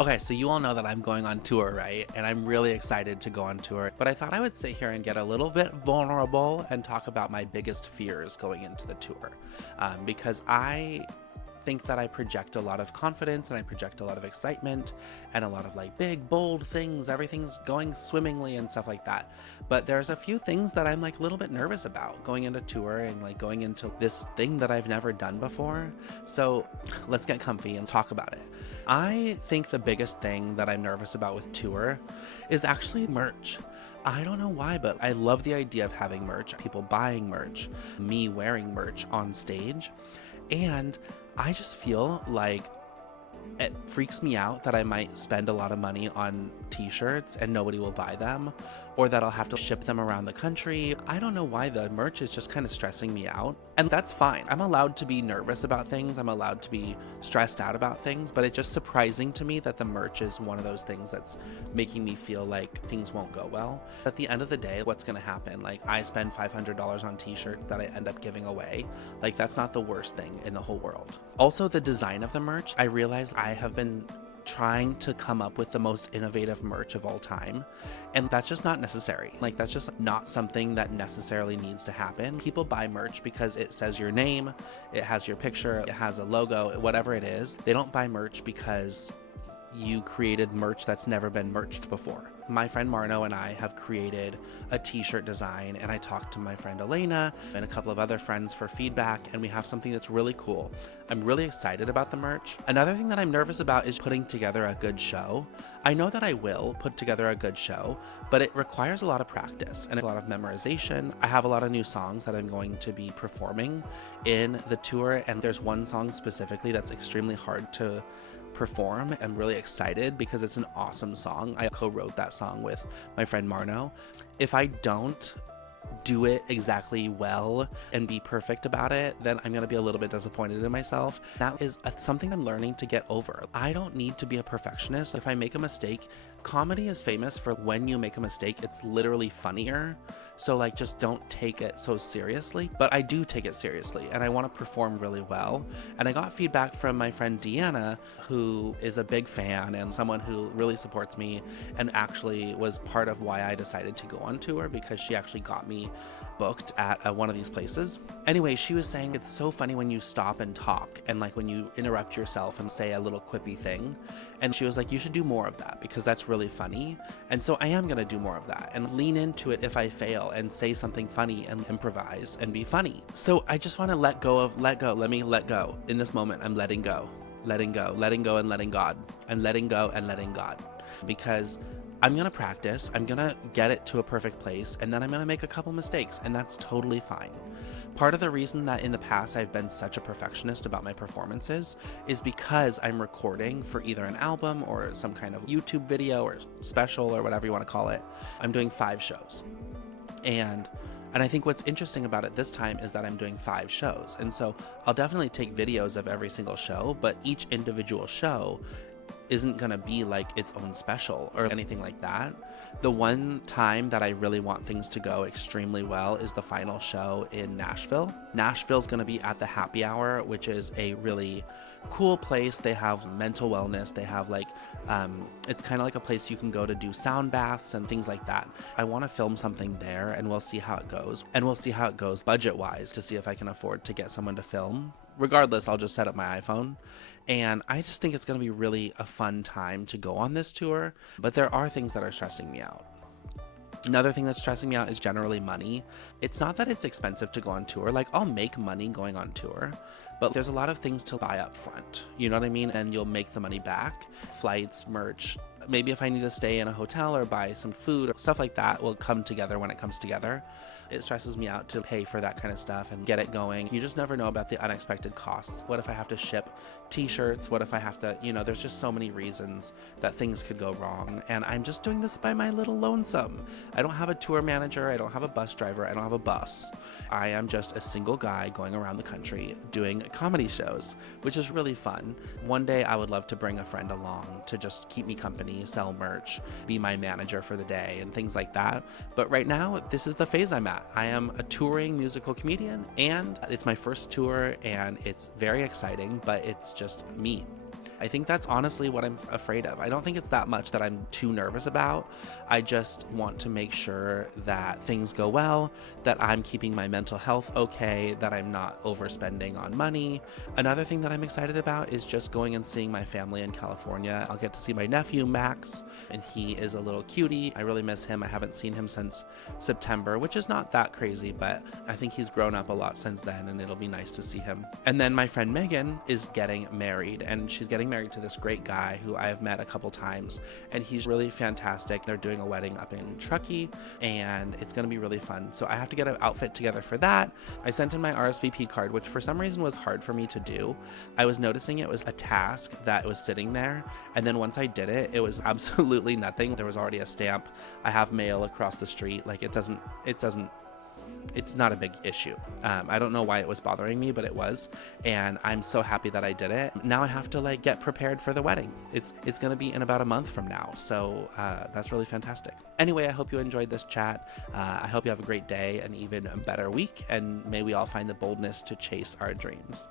Okay, so you all know that I'm going on tour, right? And I'm really excited to go on tour. But I thought I would sit here and get a little bit vulnerable and talk about my biggest fears going into the tour. Because I think that I project a lot of confidence and I project a lot of excitement and a lot of like big, bold things. Everything's going swimmingly and stuff like that. But there's a few things that I'm like a little bit nervous about going into tour and like going into this thing that I've never done before. So let's get comfy and talk about it. I think the biggest thing that I'm nervous about with tour is actually merch. I don't know why, but I love the idea of having merch, people buying merch, me wearing merch on stage. And I just feel like it freaks me out that I might spend a lot of money on t-shirts and nobody will buy them, or that I'll have to ship them around the country. I don't know why the merch is just kind of stressing me out. And that's fine. I'm allowed to be nervous about things. I'm allowed to be stressed out about things, but it's just surprising to me that the merch is one of those things that's making me feel like things won't go well. At the end of the day, what's going to happen? Like, I spend $500 on t-shirts that I end up giving away. Like, that's not the worst thing in the whole world. Also, the design of the merch, I realized I have been trying to come up with the most innovative merch of all time, and that's just not necessary. Like, that's just not something that necessarily needs to happen. People buy merch because it says your name, it has your picture, it has a logo, whatever it is. They don't buy merch because you created merch that's never been merched before. My friend Marno and I have created a t-shirt design, and I talked to my friend Elena and a couple of other friends for feedback, and we have something that's really cool. I'm really excited about the merch. Another thing that I'm nervous about is putting together a good show. I know that I will put together a good show, but it requires a lot of practice and a lot of memorization. I have a lot of new songs that I'm going to be performing in the tour, and there's one song specifically that's extremely hard to perform. I'm really excited because it's an awesome song. I co-wrote that song with my friend Marno. If I don't do it exactly well and be perfect about it, then I'm gonna be a little bit disappointed in myself. That is something I'm learning to get over. I don't need to be a perfectionist. If I make a mistake, comedy is famous for when you make a mistake, it's literally funnier. So like, just don't take it so seriously. But I do take it seriously, and I want to perform really well. And I got feedback from my friend Deanna, who is a big fan and someone who really supports me, and actually was part of why I decided to go on tour, because she actually got me booked at one of these places. Anyway, she was saying it's so funny when you stop and talk, and like when you interrupt yourself and say a little quippy thing. And she was like, you should do more of that because that's really funny. And so I am gonna do more of that and lean into it if I fail and say something funny and improvise and be funny. So I just want to let go. Let me let go. In this moment, I'm letting go and letting God. I'm letting go and letting God, because I'm gonna practice, I'm gonna get it to a perfect place, and then I'm gonna make a couple mistakes, and that's totally fine. Part of the reason that in the past I've been such a perfectionist about my performances is because I'm recording for either an album or some kind of YouTube video or special or whatever you want to call it. I'm doing 5 shows. And I think what's interesting about it this time is that I'm doing 5 shows. And so I'll definitely take videos of every single show, but each individual show isn't gonna be like its own special or anything like that. The one time that I really want things to go extremely well is the final show in Nashville. Nashville's gonna be at the Happy Hour, which is a really cool place. They have mental wellness. They have like, it's kind of like a place you can go to do sound baths and things like that. I want to film something there, and we'll see how it goes. And we'll see how it goes budget-wise to see if I can afford to get someone to film. Regardless, I'll just set up my iPhone. And I just think it's going to be really a fun time to go on this tour, but there are things that are stressing me out. Another thing that's stressing me out is generally money. It's not that it's expensive to go on tour. Like, I'll make money going on tour, but there's a lot of things to buy up front. You know what I mean? And you'll make the money back. Flights, merch, maybe if I need to stay in a hotel or buy some food, stuff like that will come together when it comes together. It stresses me out to pay for that kind of stuff and get it going. You just never know about the unexpected costs. What if I have to ship t-shirts? What if I have to, there's just so many reasons that things could go wrong. And I'm just doing this by my little lonesome. I don't have a tour manager. I don't have a bus driver. I don't have a bus. I am just a single guy going around the country doing comedy shows, which is really fun. One day I would love to bring a friend along to just keep me company, sell merch, be my manager for the day and things like that. But right now, this is the phase I'm at. I am a touring musical comedian, and it's my first tour, and it's very exciting, but it's just me. I think that's honestly what I'm afraid of. I don't think it's that much that I'm too nervous about. I just want to make sure that things go well, that I'm keeping my mental health okay, that I'm not overspending on money. Another thing that I'm excited about is just going and seeing my family in California. I'll get to see my nephew, Max, and he is a little cutie. I really miss him. I haven't seen him since September, which is not that crazy, but I think he's grown up a lot since then, and it'll be nice to see him. And then my friend Megan is getting married, and she's getting married to this great guy who I have met a couple times, and he's really fantastic. They're doing a wedding up in Truckee, and it's going to be really fun. So I have to get an outfit together for that. I sent in my RSVP card, which for some reason was hard for me to do. I was noticing it was a task that was sitting there, and then once I did it, it was absolutely nothing. There was already a stamp. I have mail across the street. Like it's not a big issue. I don't know why it was bothering me, but it was, and I'm so happy that I did it. Now I have to like get prepared for the wedding. It's gonna be in about a month from now, so that's really fantastic. Anyway, I hope you enjoyed this chat. I hope you have a great day, an even better week, and may we all find the boldness to chase our dreams.